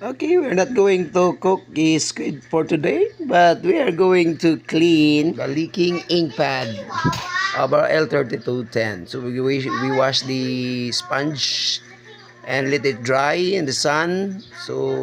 Okay, we're not going to cook the squid for today, but we are going to clean the leaking ink pad of our L3210. So we wash the sponge and let it dry in the sun. So